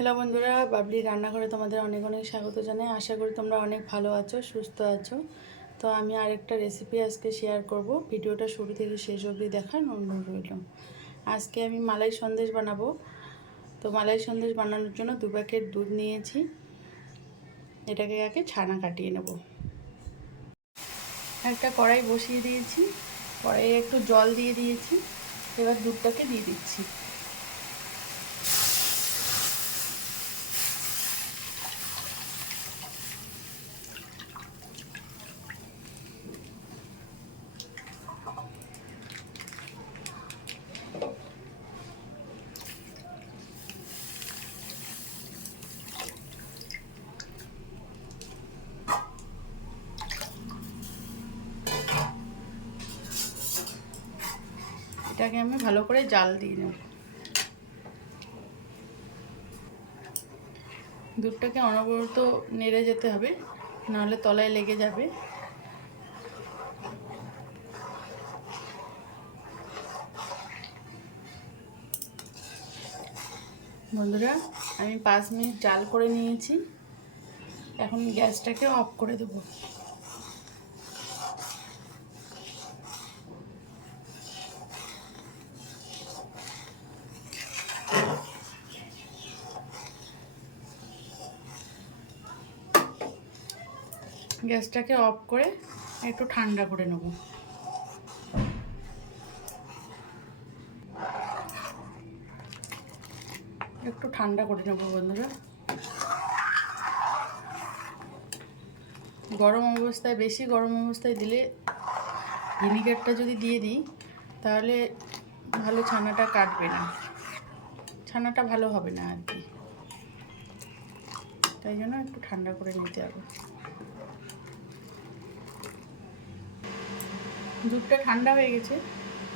Hello বন্ধুরা, বাবলি রান্নাঘরে তোমাদের অনেক অনেক স্বাগত জানাই। আশা করি তোমরা অনেক ভালো আছো, সুস্থ আছো। তো আমি আরেকটা রেসিপি আজকে শেয়ার করব। ভিডিওটা শুরু থেকে শেষ অবধি দেখার অনুরোধ রইল। আজকে আমি মালাই সন্দেশ বানাবো। তো মালাই সন্দেশ বানানোর জন্য 2 প্যাকেট দুধ নিয়েছি। এটাকে আগে ছানা কাটিয়ে নেব। একটা কড়াই বসিয়ে দিয়েছি, কড়াইয়ে একটু জল দিয়ে দিয়েছি। এবার দুধটাকে দিয়ে দিচ্ছি। এটাকে আমি ভালো করে জাল দিয়ে নেব। দুধটাকে অনবরত নেড়ে যেতে হবে, নাহলে তলায় লেগে যাবে। বন্ধুরা, আমি 5 মিনিট জাল করে নিয়েছি। এখন গ্যাসটাকে অফ করে দেব। গ্যাসটাকে অফ করে একটু ঠান্ডা করে নেব। একটু ঠান্ডা করে নেব বন্ধুরা। গরম অবস্থায়, বেশি গরম অবস্থায় দিলে, ভিনিগারটা যদি দিয়ে দিই তাহলে ভালো ছানাটা কাটবে না, ছানাটা ভালো হবে না আর কি। তাই জন্য একটু ঠান্ডা করে নিতে হবে। দুধটা ঠান্ডা হয়ে গেছে।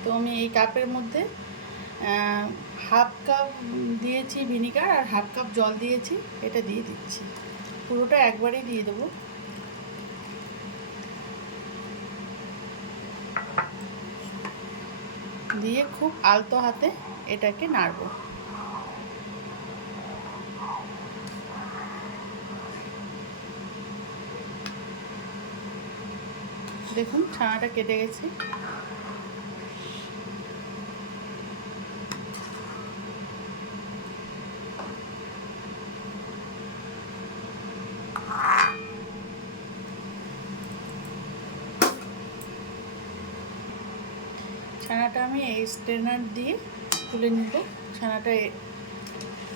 তো আমি এই কাপের মধ্যে হাফ কাপ দিয়েছি ভিনিগার আর হাফ কাপ জল দিয়েছি। এটা দিয়ে দিচ্ছি, পুরোটা একবারেই দিয়ে দেবো। দিয়ে খুব আলতো হাতে এটাকে নাড়ব। দেখুন ছানাটা কেটে গেছে। ছানাটা আমি এই স্ট্রেনার দিয়ে তুলে নিব। ছানাটা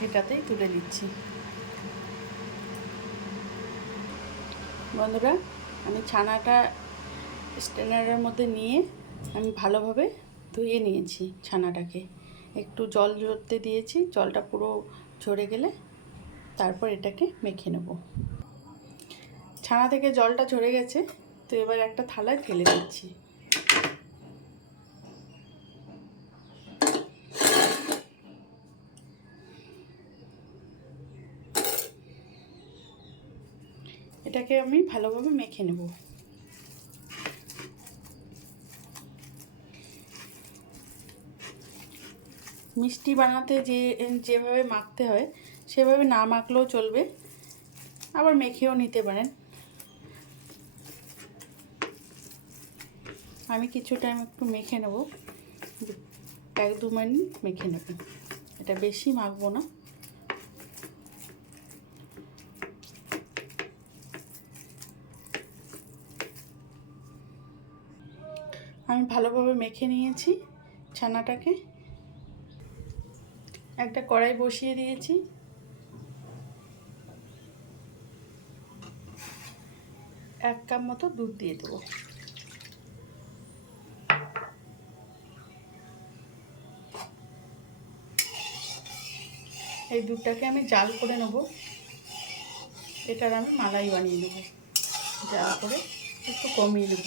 এটাতেই তুলে নিচ্ছি। বন্ধুরা, আমি ছানাটা স্ট্রেনারের মধ্যে নিয়ে আমি ভালোভাবে ধুয়ে নিয়েছি। ছানাটাকে একটু জল ঝরতে দিয়েছি। জলটা পুরো ঝরে গেলে তারপর এটাকে মেখে নেব। ছানা থেকে জলটা ঝরে গেছে। তো এবার একটা থালায় ফেলে দিচ্ছি। এটাকে আমি ভালোভাবে মেখে নেব। মিষ্টি বানাতে যেভাবে মাখতে হয় সেভাবে না মাখলেও চলবে, আবার মেখেও নিতে পারেন। আমি কিছু টাইম একটু মেখে নেব, 1-2 মিনিট মেখে নেব। এটা বেশি মাখবো না। আমি ভালোভাবে মেখে নিয়েছি ছানাটাকে। একটা কড়াই বসিয়ে দিয়েছি। এক কাপ মতো দুধ দিয়ে দেবো। এই দুধটাকে আমি জাল করে নেব। এটার আমি মালাই বানিয়ে নেব। জাল করে একটু কমিয়ে নেব।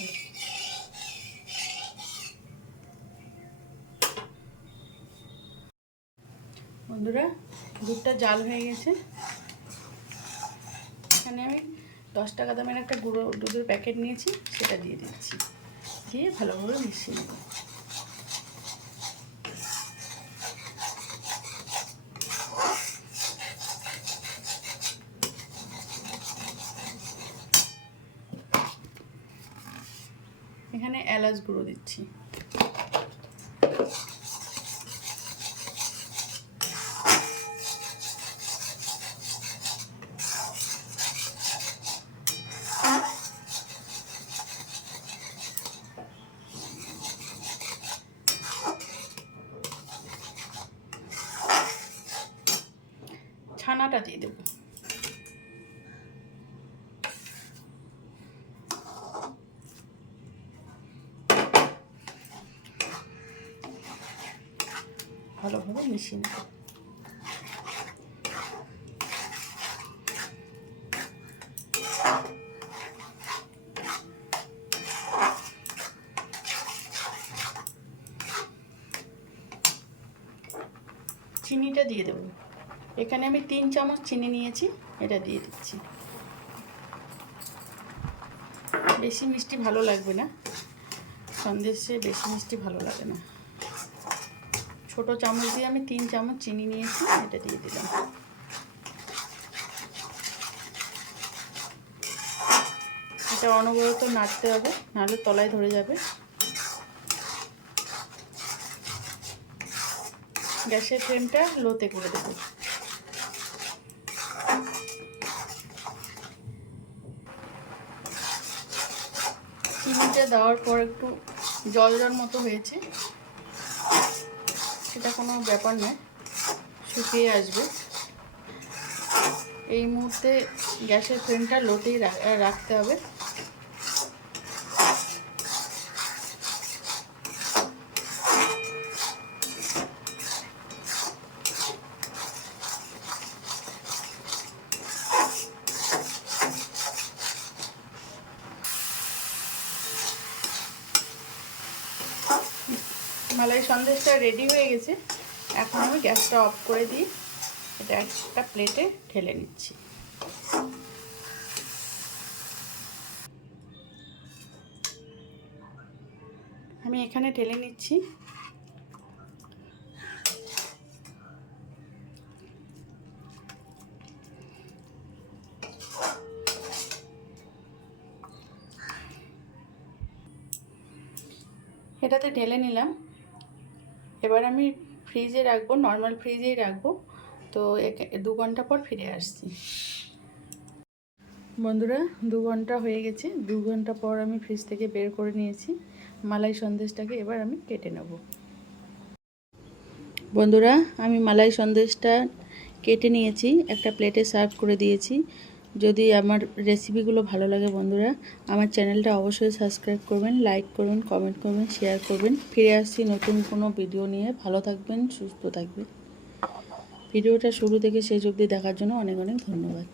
বন্ধুরা, দুধটা জাল হয়ে গেছে। এখানে আমি 10 টাকা দামের একটা গুঁড়ো দুধের প্যাকেট নিয়েছি, সেটা দিয়ে দিচ্ছি। দিয়ে ভালোভাবে মিশিয়ে নেব। এলাচ গুঁড়ো দিচ্ছি। ছানাটা দিয়ে দেবো। ভালোভাবে মিশিয়ে নেব। চিনিটা দিয়ে দেবো। এখানে আমি 3 চামচ চিনি নিয়েছি, এটা দিয়ে দিচ্ছি। বেশি মিষ্টি ভালো লাগবে না, সন্দেশে বেশি মিষ্টি ভালো লাগে না। ছোট চামচ দিয়ে আমি 3 চামচ চিনি নিয়েছি, এটা দিয়ে দিলাম। এটা অনবরত নাড়তে হবে, নাহলে তলায় ধরে যাবে। গ্যাসের ফ্লেমটা লোতে করে দেবো। চিনিটা দেওয়ার পর একটু জল জল মতো হয়েছে, সেটা কোনো ব্যাপার নয়, শুকিয়ে আসবে। এই মুহূর্তে গ্যাসের ফ্লেমটা লোতেই রাখতে হবে। মালাই সন্দেশটা রেডি হয়ে গেছে। এখন আমি গ্যাসটা অফ করে দিই, এটা একটা প্লেটে ঢেলে নিচ্ছি। আমি এখানে ঢেলে নিচ্ছি। এটাতে ঢেলে নিলাম। এবার আমি ফ্রিজে রাখবো, নর্মাল ফ্রিজেই রাখবো। তো 2 ঘন্টা পর ফিরে আসছি। বন্ধুরা 2 ঘন্টা হয়ে গেছে। 2 ঘন্টা পর আমি ফ্রিজ থেকে বের করে নিয়েছি মালাই সন্দেশটাকে। এবার আমি কেটে নেব। বন্ধুরা আমি মালাই সন্দেশটা কেটে নিয়েছি, একটা প্লেটে সার্ভ করে দিয়েছি। যদি আমার রেসিপিগুলো ভালো লাগে বন্ধুরা, আমার চ্যানেলটা অবশ্যই সাবস্ক্রাইব করবেন, লাইক করবেন, কমেন্ট করবেন, শেয়ার করবেন। ফিরে আসছি নতুন কোনো ভিডিও নিয়ে। ভালো থাকবেন, সুস্থ থাকবেন। ভিডিওটা শুরু থেকে শেষ অবধি দেখার জন্য অনেক অনেক ধন্যবাদ।